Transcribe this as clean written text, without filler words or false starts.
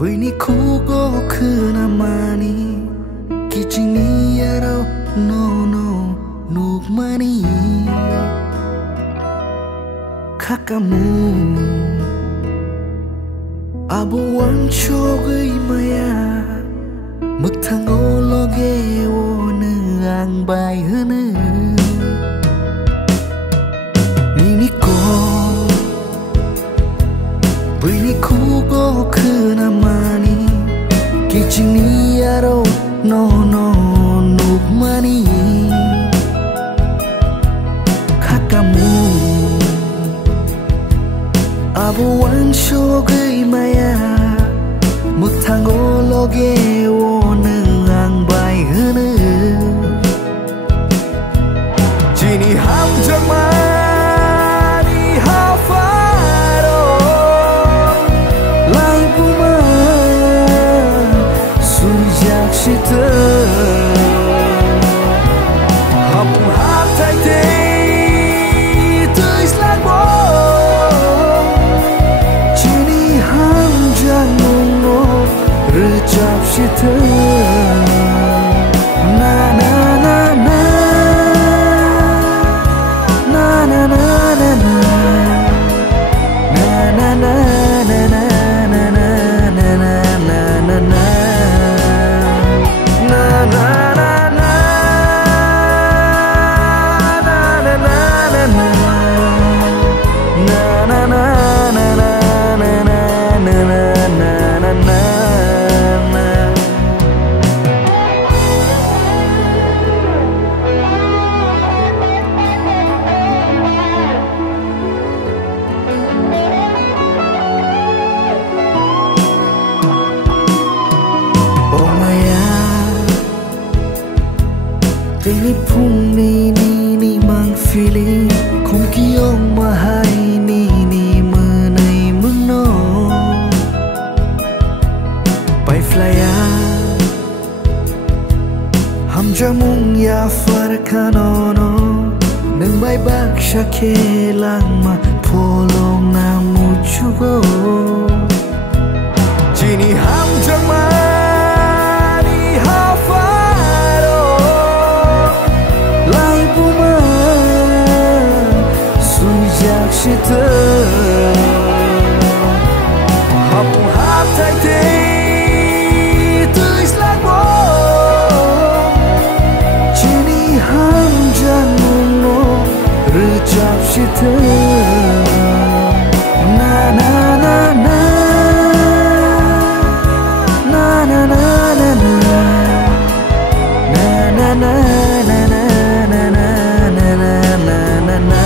Bini kugo kenamani Kicini yaro no nukmani Kakamu Abu wanchogai maya Mektango loge wo neang bai hene Niniko Bini kugo kenamani Kicini yaro no nukmani Kakamu Abu wanchogai maya Mektango loge wo neang bai hene Jini ham jamani hafaro Lai buma sujak shita Ham hap tai te tuis lag bo Jini ham jangung no recap shita Na na na na Ini pun ni mang feeling Kong kiong mahai ni menai mengno Pai flya Ham jamung ya farkanono Neng bai bak shake lang ma polong namu chugo Jini ham jamani hafaro Lai buma sujak shita Hapu hap tai te tuis lag bo Jini ham jangung no recap shita Na na na na Na na na na na Na na na na na na na na na na na na